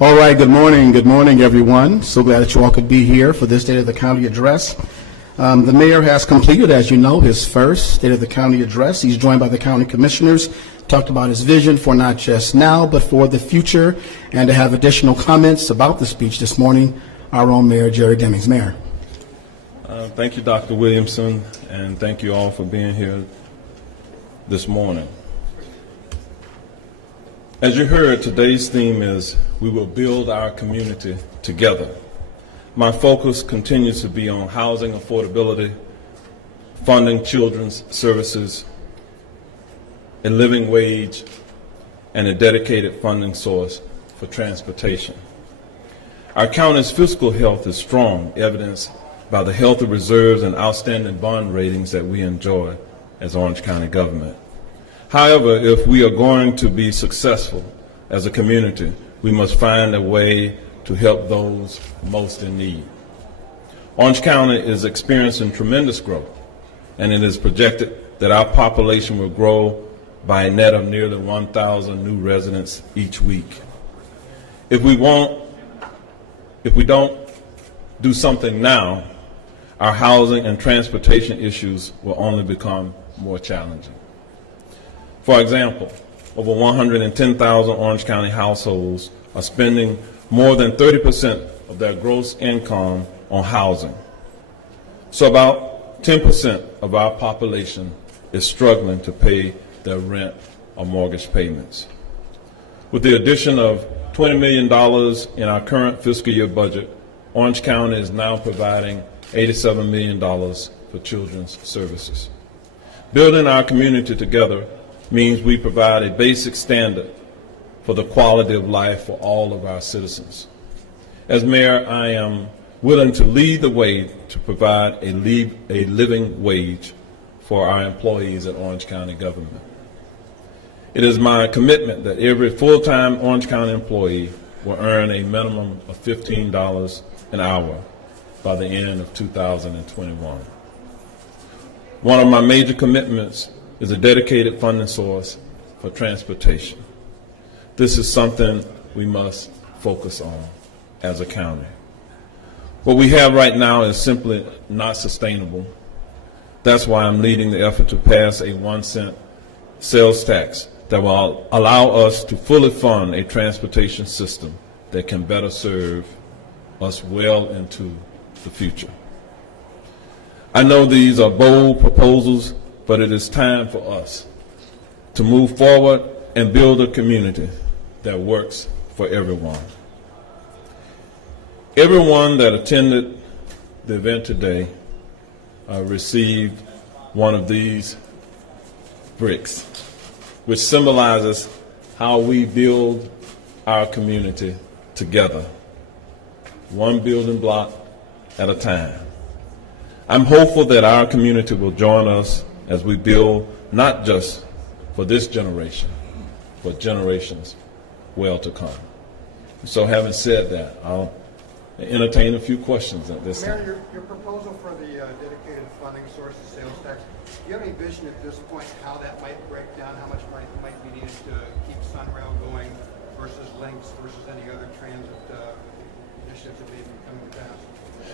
All right, good morning, everyone. So glad that you all could be here for this State of the County Address. The mayor has completed, as you know, his first State of the County Address. He's joined by the county commissioners, talked about his vision for not just now, but for the future, and to have additional comments about the speech this morning, our own Mayor, Jerry Demings. Mayor. Thank you, Dr. Williamson, and thank you all for being here this morning. As you heard, today's theme is we will build our community together. My focus continues to be on housing affordability, funding children's services, a living wage, and a dedicated funding source for transportation. Our county's fiscal health is strong, evidenced by the healthy reserves and outstanding bond ratings that we enjoy as Orange County government. However, if we are going to be successful as a community, we must find a way to help those most in need. Orange County is experiencing tremendous growth, and it is projected that our population will grow by a net of nearly 1,000 new residents each week. If we don't do something now, our housing and transportation issues will only become more challenging. For example, over 110,000 Orange County households are spending more than 30% of their gross income on housing. So about 10% of our population is struggling to pay their rent or mortgage payments. With the addition of $20 million in our current fiscal year budget, Orange County is now providing $87 million for children's services. Building our community together means we provide a basic standard for the quality of life for all of our citizens. As mayor, I am willing to lead the way to provide a living wage for our employees at Orange County government. It is my commitment that every full-time Orange County employee will earn a minimum of $15 an hour by the end of 2021. One of my major commitments is a dedicated funding source for transportation. This is something we must focus on as a county. What we have right now is simply not sustainable. That's why I'm leading the effort to pass a 1-cent sales tax that will allow us to fully fund a transportation system that can better serve us well into the future. I know these are bold proposals, but it is time for us to move forward and build a community that works for everyone. Everyone that attended the event today received one of these bricks, which symbolizes how we build our community together, one building block at a time. I'm hopeful that our community will join us as we build not just for this generation, but generations well to come. So having said that, I'll entertain a few questions at this time. Mayor, your proposal for the dedicated funding source of sales tax, do you have any vision at this point how that might break down, how much money might be needed to keep Sunrail going versus links versus any other transit initiatives that may be coming to pass?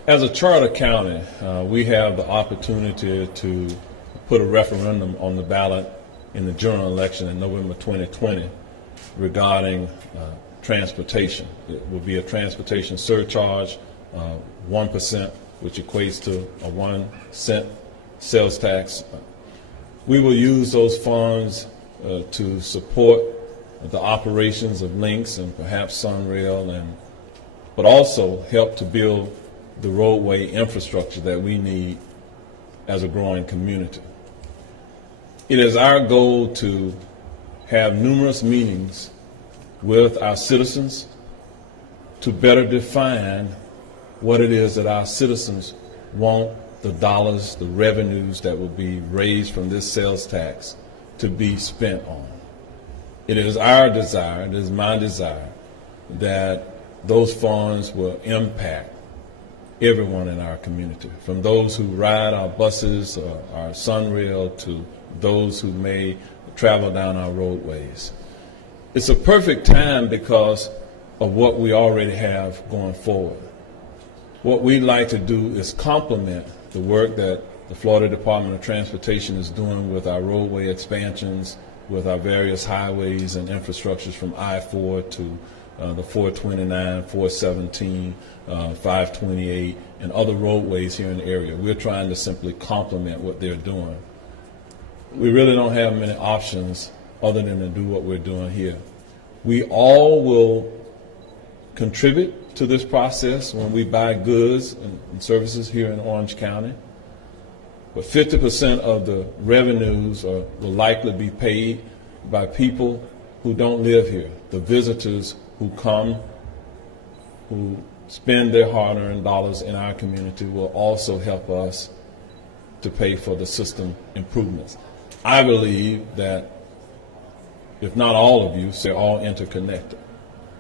As a charter county, we have the opportunity to put a referendum on the ballot in the general election in November 2020 regarding transportation. It will be a transportation surcharge, 1%, which equates to a 1-cent sales tax. We will use those funds to support the operations of links and perhaps Sunrail, but also help to build the roadway infrastructure that we need as a growing community. It is our goal to have numerous meetings with our citizens to better define what it is that our citizens want the dollars, the revenues that will be raised from this sales tax to be spent on. It is our desire, it is my desire, that those funds will impact everyone in our community, from those who ride our buses, our Sunrail, to those who may travel down our roadways. It's a perfect time because of what we already have going forward. What we'd like to do is complement the work that the Florida Department of Transportation is doing with our roadway expansions, with our various highways and infrastructures from I-4 to the 429, 417, 528, and other roadways here in the area. We're trying to simply complement what they're doing. We really don't have many options other than to do what we're doing here. We all will contribute to this process when we buy goods and services here in Orange County. But 50% of the revenues will likely be paid by people who don't live here, the visitors who come, who spend their hard-earned dollars in our community will also help us to pay for the system improvements. I believe that, if not all of you, they're all interconnected.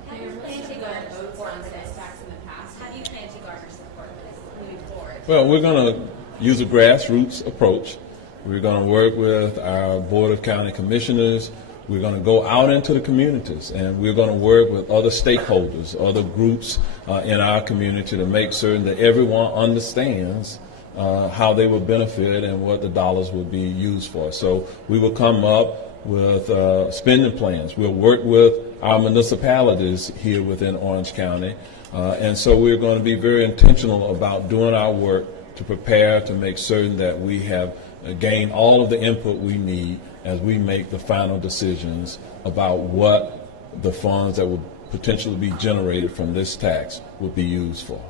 Have you planned to garner support for this tax in the past? How do you plan to garner support for this moving forward? Well, we're going to use a grassroots approach. We're going to work with our Board of County Commissioners. We're going to go out into the communities, and we're going to work with other stakeholders, other groups in our community to make certain that everyone understands how they will benefit and what the dollars will be used for. So we will come up with spending plans. We'll work with our municipalities here within Orange County, and so we're going to be very intentional about doing our work to prepare to make certain that we have gained all of the input we need as we make the final decisions about what the funds that will potentially be generated from this tax will be used for.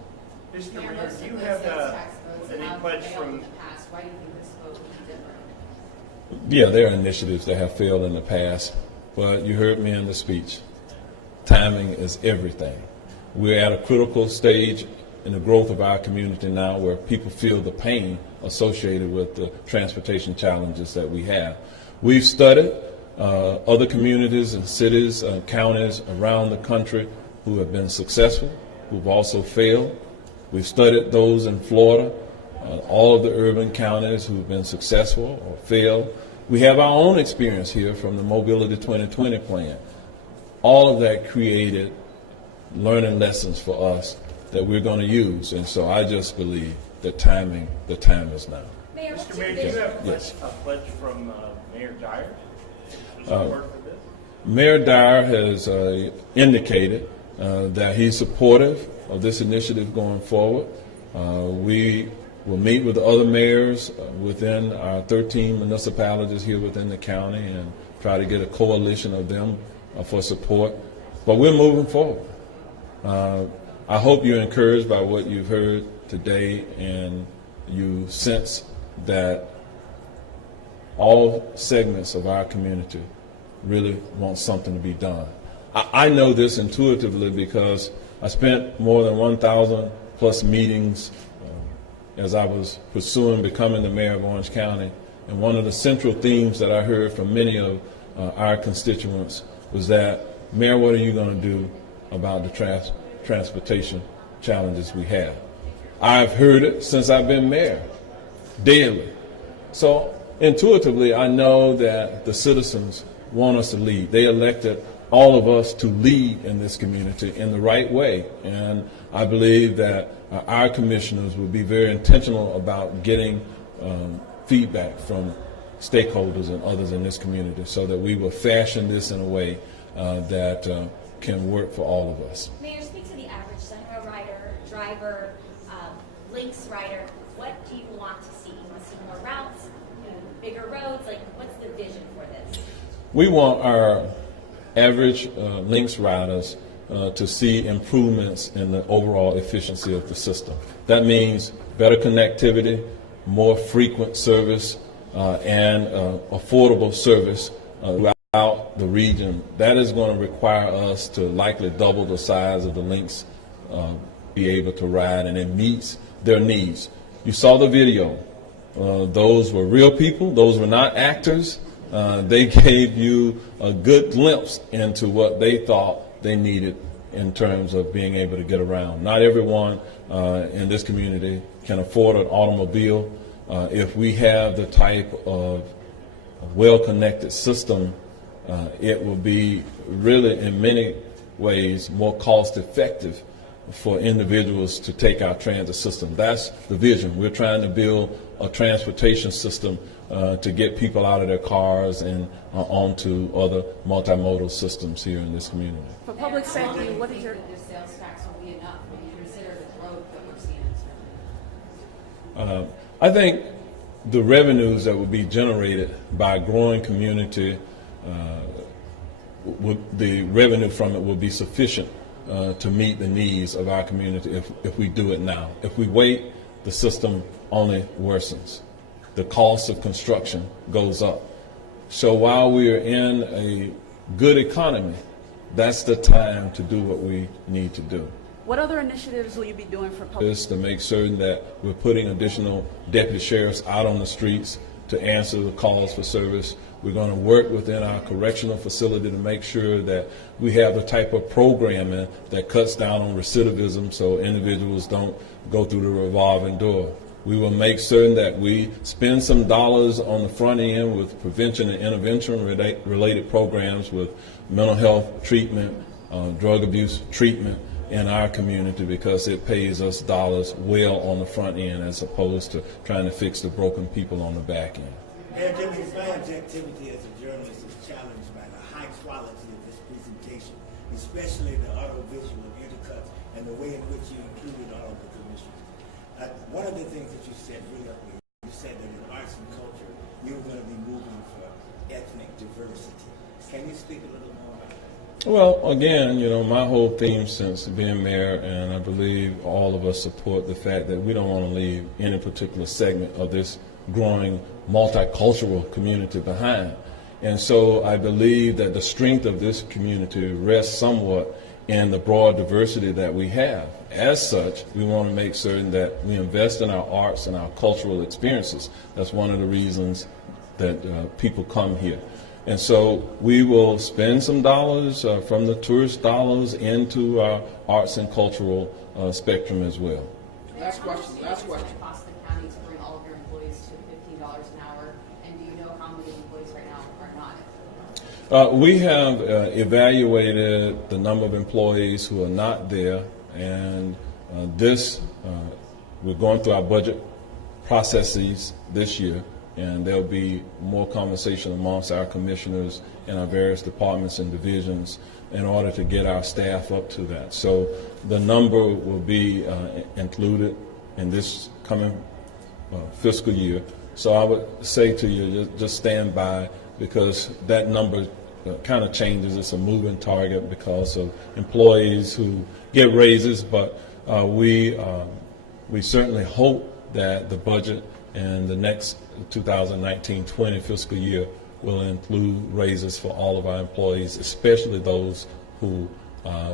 Mr. Mayor, do you have any pledge from... Why do you think this vote will be different? Yeah, there are initiatives that have failed in the past, but you heard me in the speech. Timing is everything. We're at a critical stage in the growth of our community now where people feel the pain associated with the transportation challenges that we have. We've studied other communities and cities and counties around the country who have been successful, who've also failed. We've studied those in Florida, all of the urban counties who've been successful or failed. We have our own experience here from the Mobility 2020 plan. All of that created learning lessons for us that we're going to use, and so I just believe that the time is now. Mayor, what's Mr. your Mayor, do you vision? have Yes. a pledge from Mayor Dyer to support for this? Mayor Dyer has indicated that he's supportive of this initiative going forward. We will meet with the other mayors within our 13 municipalities here within the county and try to get a coalition of them for support. But we're moving forward. I hope you're encouraged by what you've heard today and you sense that all segments of our community really want something to be done. I know this intuitively because I spent more than 1,000 plus meetings as I was pursuing becoming the mayor of Orange County. And one of the central themes that I heard from many of our constituents was that, Mayor, what are you going to do about the transportation challenges we have? I've heard it since I've been mayor, daily. So intuitively, I know that the citizens want us to lead. They elected all of us to lead in this community in the right way. And I believe that our commissioners will be very intentional about getting feedback from stakeholders and others in this community so that we will fashion this in a way that can work for all of us. Mayor, speak to the average Sunrail rider, driver, Lynx rider. What do you want to see? You want to see more routes, bigger roads? Like, what's the vision for this? We want our average Lynx riders to see improvements in the overall efficiency of the system. That means better connectivity, more frequent service, and affordable service throughout the region. That is going to require us to likely double the size of the Lynx be able to ride, and it meets their needs. You saw the video. Those were real people. Those were not actors. They gave you a good glimpse into what they thought they needed in terms of being able to get around. Not everyone in this community can afford an automobile. If we have the type of well-connected system, it will be really in many ways more cost-effective for individuals to take our transit system. That's the vision. We're trying to build a transportation system to get people out of their cars and onto other multimodal systems here in this community. For public safety, what is your... The sales tax will be enough when you consider the growth that we're seeing in Sacramento? I think the revenues that will be generated by a growing community, the revenue from it will be sufficient to meet the needs of our community if we do it now. If we wait, the system only worsens. The cost of construction goes up. So while we are in a good economy, that's the time to do what we need to do. What other initiatives will you be doing for public? Is to make certain that we're putting additional deputy sheriffs out on the streets to answer the calls for service. We're going to work within our correctional facility to make sure that we have the type of programming that cuts down on recidivism so individuals don't go through the revolving door. We will make certain that we spend some dollars on the front end with prevention and intervention related programs with mental health treatment, drug abuse treatment in our community, because it pays us dollars well on the front end as opposed to trying to fix the broken people on the back end. Mayor Demings, my objectivity as a journalist is challenged by the high quality of this presentation, especially the audiovisual intercuts and the way in which you included all of the commissioners. One of the things that you said really up there, you said that in arts and culture, you were going to be moving for ethnic diversity. Can you speak a little more about that? Well, again, my whole theme since being mayor, and I believe all of us support the fact that we don't want to leave any particular segment of this growing multicultural community behind. And so I believe that the strength of this community rests somewhat in the broad diversity that we have. As such, we want to make certain that we invest in our arts and our cultural experiences. That's one of the reasons that people come here. And so we will spend some dollars from the tourist dollars into our arts and cultural spectrum as well. Last question. It costs the county to bring all of your employees to $15 an hour, and do you know how many employees right now are not? We have evaluated the number of employees who are not there, and we're going through our budget processes this year, and there'll be more conversation amongst our commissioners and our various departments and divisions in order to get our staff up to that. So the number will be included in this coming fiscal year. So I would say to you, just stand by, because that number kind of changes. It's a moving target because of employees who get raises, but we certainly hope that the budget in the next 2019-20 fiscal year will include raises for all of our employees, especially those who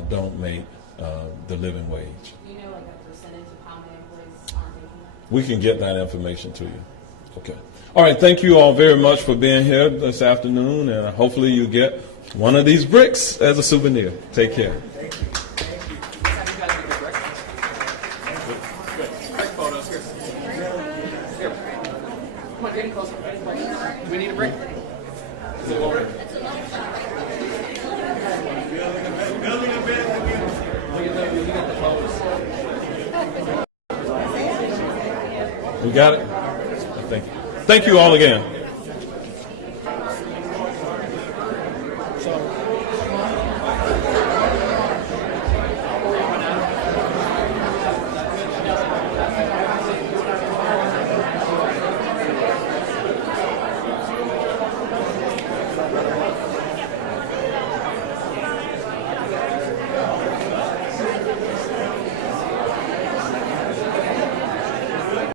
don't make the living wage. Do you know like a percentage of how many employees aren't making that? We can get that information to you. Okay. All right. Thank you all very much for being here this afternoon, and hopefully you get one of these bricks as a souvenir. Take care. Thank you. Come on, getting closer. Do we need a break? Is it over? Building a building. We got the photos. We got it? Thank you. Thank you all again.